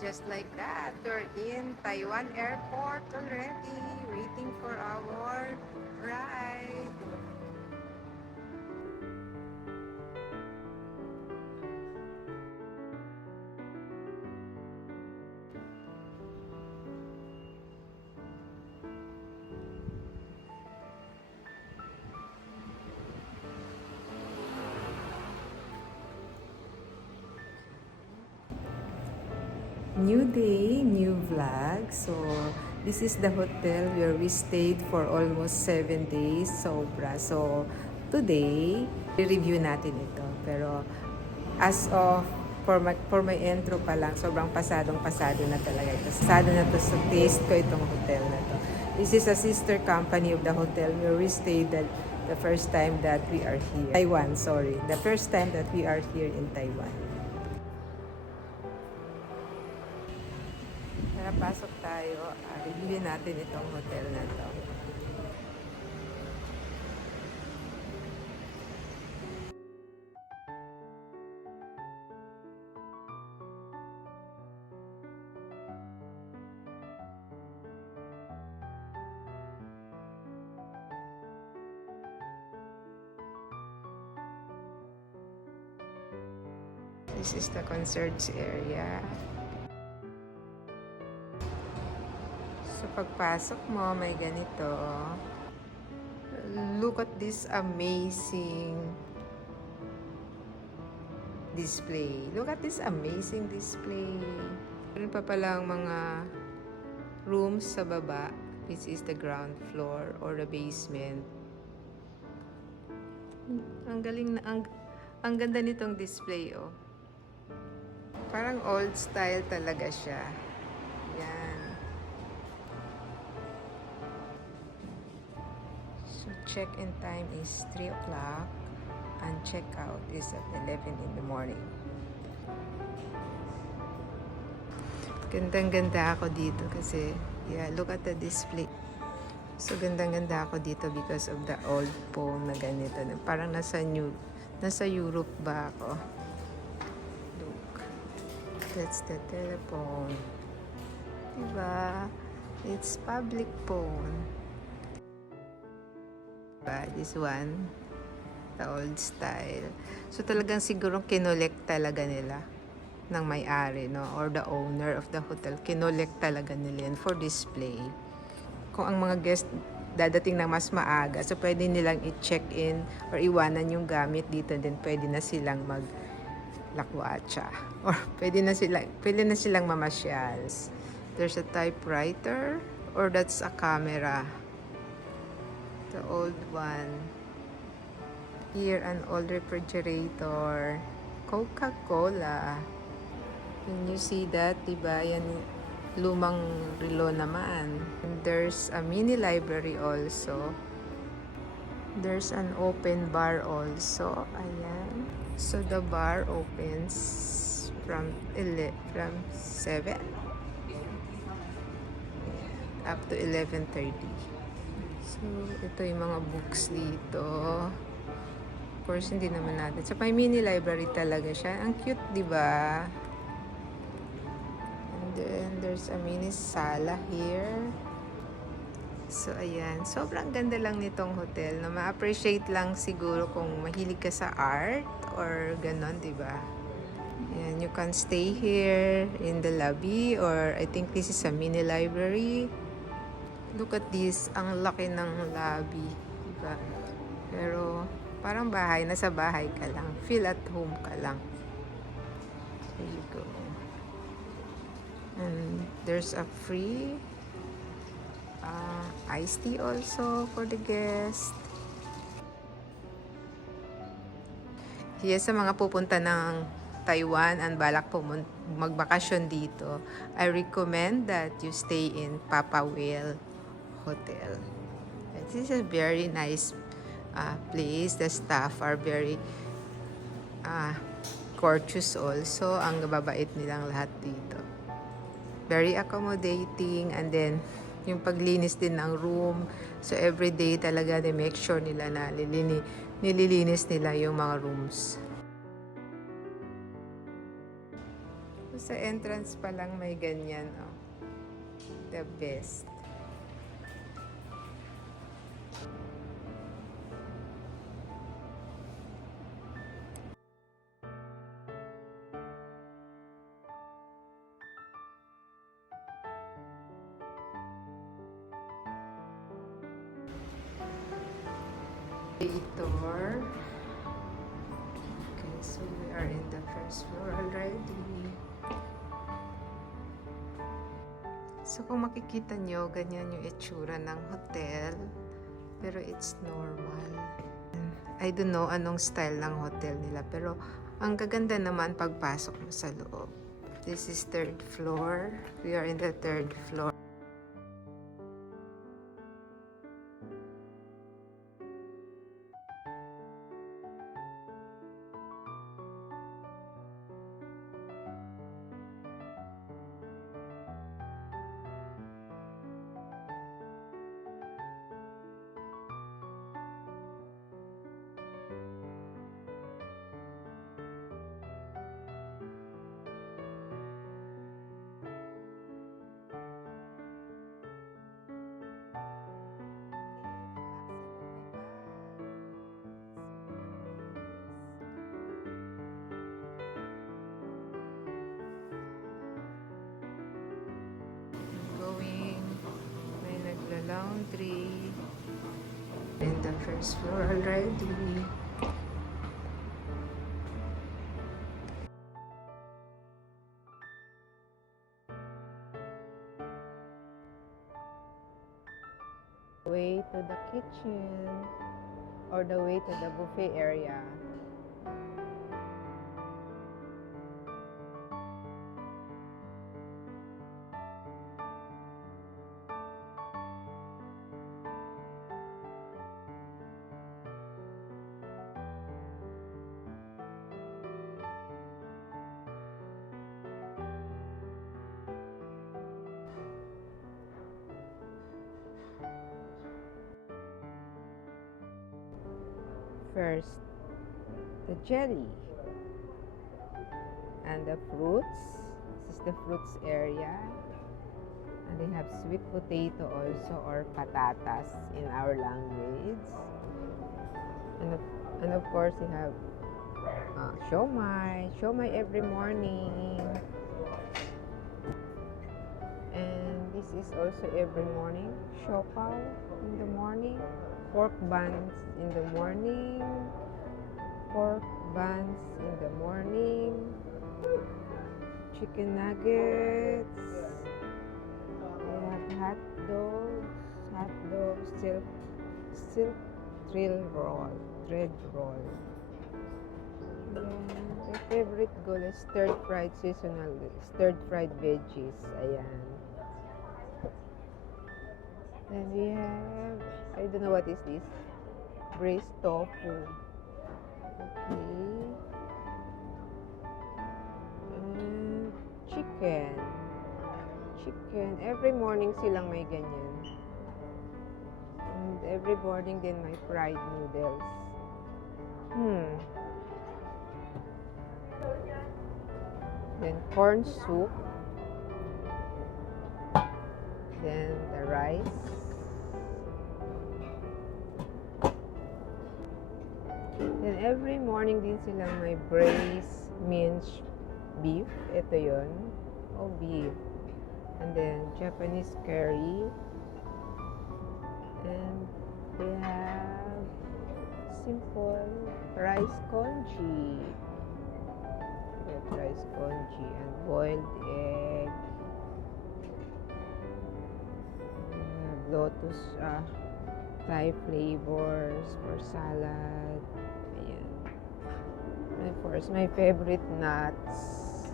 Just like that, we're in Taiwan Airport already, waiting for our ride. New day, new vlog. So, this is the hotel where we stayed for almost 7 days. Sobra. So, today, i-review natin ito. Pero, as of, for my intro pa lang, sobrang pasadong-pasado na talaga ito. Pasado na to sa taste ko itong hotel na to. This is a sister company of the hotel where we stayed the first time that we are here. Taiwan, sorry. The first time that we are here in Taiwan. Tara, pasok tayo. Review natin itong hotel na to. This is the concierge area. So, pagpasok mo, may ganito. Look at this amazing display. Look at this amazing display. Meron pa palang mga rooms sa baba. This is the ground floor or the basement. Ang galing na, ang ganda nitong display, oh. Parang old style talaga siya. Yan. So, check-in time is 3 o'clock and check-out is at 11 in the morning. Gandang-ganda ako dito kasi, yeah, look at the display. So, gandang-ganda ako dito because of the old phone na ganito. Parang nasa Europe ba ako? Look. That's the telephone. Diba? It's public phone. This one, the old style. So talagang siguro kinolect talaga nila ng may-ari, no? Or the owner of the hotel. Kinolect talaga nila yan for display. Kung ang mga guest dadating na mas maaga, so pwede nilang i-check-in or iwanan yung gamit dito, then pwede na silang lakwatsa. Or pwede na silang mamasyal. There's a typewriter or that's a camera. The old one. Here, an old refrigerator. Coca-Cola. Can you see that? Diba? Yan, lumang relo naman. And there's a mini library also. There's an open bar also. Ayan. So, the bar opens from 7 up to 11:30. So, ito yung mga books dito. Of course, hindi naman natin. So, may mini library talaga siya. Ang cute, di ba? And then, there's a mini sala here. So, ayan. Sobrang ganda lang nitong hotel na ma-appreciate lang siguro kung mahilig ka sa art or ganon, di ba? Ayan, you can stay here in the lobby or I think this is a mini library. Look at this. Ang laki ng lobby. Diba? Pero, parang bahay. Nasa bahay ka lang. Feel at home ka lang. There you go. And there's a free iced tea also for the guest. Yes, sa mga pupunta ng Taiwan and balak magbakasyon dito, I recommend that you stay in Papa Whale Hotel. This is a very nice place. The staff are very courteous also. Ang babait nilang lahat dito. Very accommodating, and then yung paglinis din ng room. So every day talaga they make sure nila na nililinis nila yung mga rooms. Sa entrance pa lang may ganyan, oh. The best. Tour. Okay, so we are in the first floor already. So kung makikita nyo, ganyan yung itsura ng hotel. Pero it's normal. I don't know anong style ng hotel nila. Pero ang gaganda naman pagpasok mo sa loob. This is third floor. We are in the third floor. May nagla-laundry. In the first floor already. Way to the kitchen or the way to the buffet area. First, the jelly and the fruits. This is the fruits area. And they have sweet potato also, or patatas in our language. And of course, they have siomai every morning. And this is also every morning, siopaw in the morning. Pork buns in the morning, pork buns in the morning, chicken nuggets, we have hot dogs, silk thread roll. My favorite goal is stir-fried veggies. Ayan. Then we have, I don't know what is this, braised tofu. Okay. And chicken. Every morning silang may ganyan. And every morning din may fried noodles. Then corn soup. Then the rice. Then every morning din silang may braised minced beef. Ito yon. Beef. And then Japanese curry. And they have simple rice congee. Rice congee and boiled egg. Lotus Thai flavors for salad. Ayan. And of course, my favorite nuts.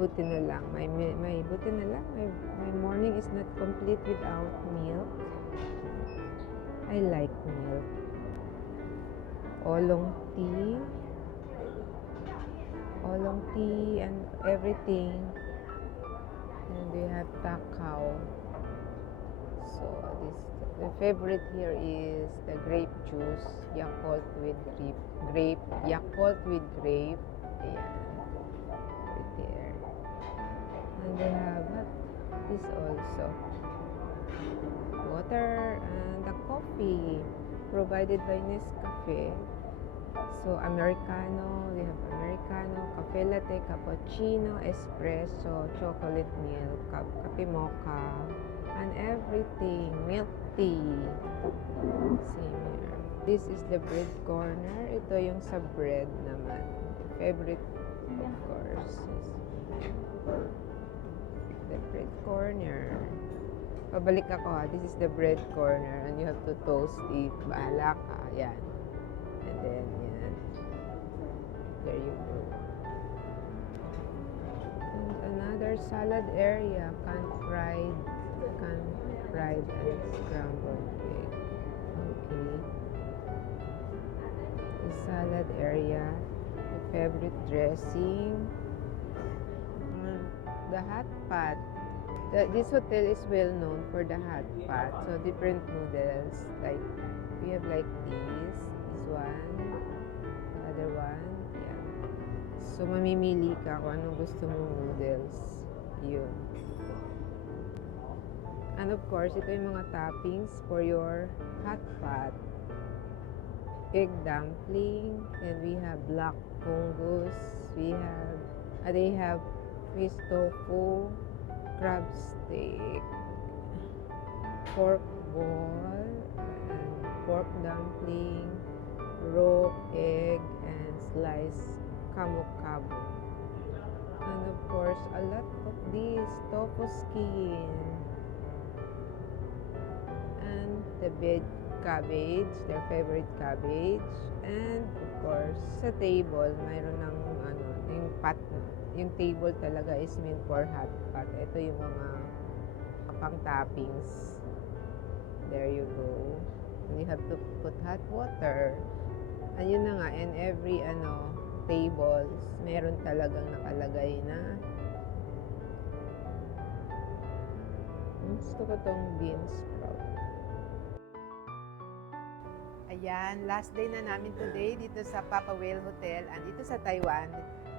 Buti na lang. Buti na lang. My morning is not complete without milk. I like milk. Oolong tea and everything. And we have takao. So the favorite here is the grape juice, Yakult with grape, Ayan. Right there. And they have this also. Water and the coffee provided by Nescafe. So, Americano, they have Americano, cafe latte, cappuccino, espresso, chocolate milk, kape mocha, and everything. Milk tea. Same here. This is the bread corner. Ito yung sa bread naman. Favorite, of course, is the bread corner. Pabalik ako ha. This is the bread corner and you have to toast it. Bahala ka. Yan. And then, yan. There you go. And another salad area. Canned fried and scrambled egg. Okay. The salad area. Your favorite dressing. And the hot pot. This hotel is well known for the hot pot. So, different noodles. Like, we have like this one, the other one. Yeah. So, mamimili ka kung anong gusto mong noodles. Yun. And of course, ito yung mga toppings for your hot pot. Egg dumpling. And we have black fungus. They have fish tofu. Crab steak, pork ball, and pork dumpling, raw egg, and sliced kamu-kamu. And of course, a lot of this tofu skin. And the bed cabbage, their favorite cabbage. And of course, sa table, mayroon ng yung pot. Yung table talaga is meant for hot pot. Ito yung mga pang toppings. There you go. And you have to put hot water. Ayun na nga, and every tables, meron talagang nakalagay na gusto ko tong bean sprout. Ayan, last day na namin today dito sa Papa Whale Hotel and dito sa Taiwan.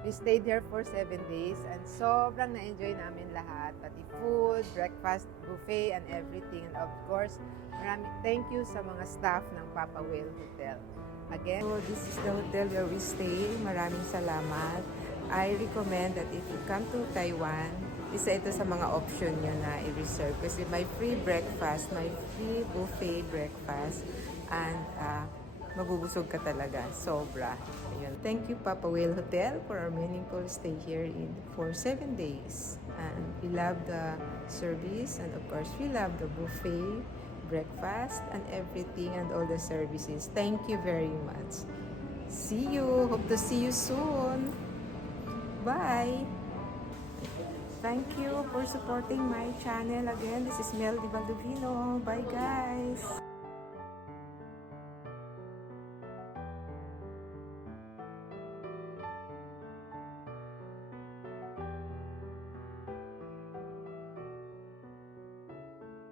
We stayed here for 7 days and sobrang na-enjoy namin lahat. Pati food, breakfast, buffet, and everything. And of course, thank you sa mga staff ng Papa Whale Hotel. Again, so this is the hotel where we stay. Maraming salamat. I recommend that if you come to Taiwan, isa ito sa mga option nyo na i-reserve. Kasi may free breakfast, may free buffet breakfast, and magubusog ka talaga. Sobra. Ayun. Thank you, Papa Whale Hotel, for our meaningful stay here for 7 days. And we love the service, and of course, we love the buffet, breakfast, and everything, and all the services. Thank you very much. See you. Hope to see you soon. Bye. Thank you for supporting my channel again. This is Mel Di Baldovino. Bye, guys.